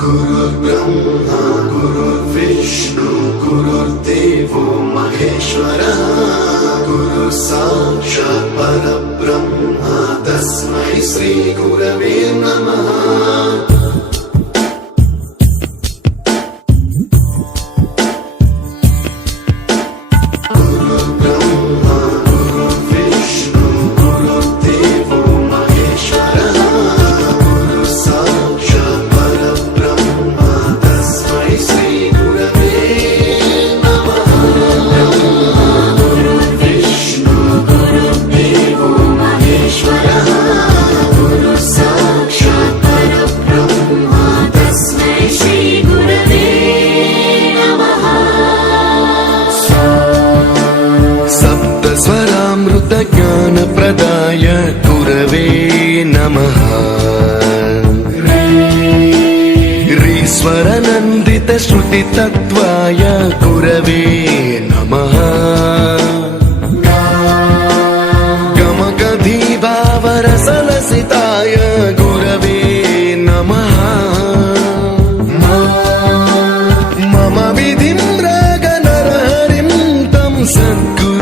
गुरुर्ब्रह्मा गुरुर्विष्णु गुरुर्देवो महेश्वरः गुरु साक्षात् परब्रह्म तस्मै श्री गुरवे नमः। ज्ञान प्रदाय गुरवे नमः। ईश्वर नन्दित श्रुति तत्वाय गुरवे नमः। गमगधी भावरसलसिताय गुरवे नमः। मम विधिं रागनरहरिं तं सद्गुरु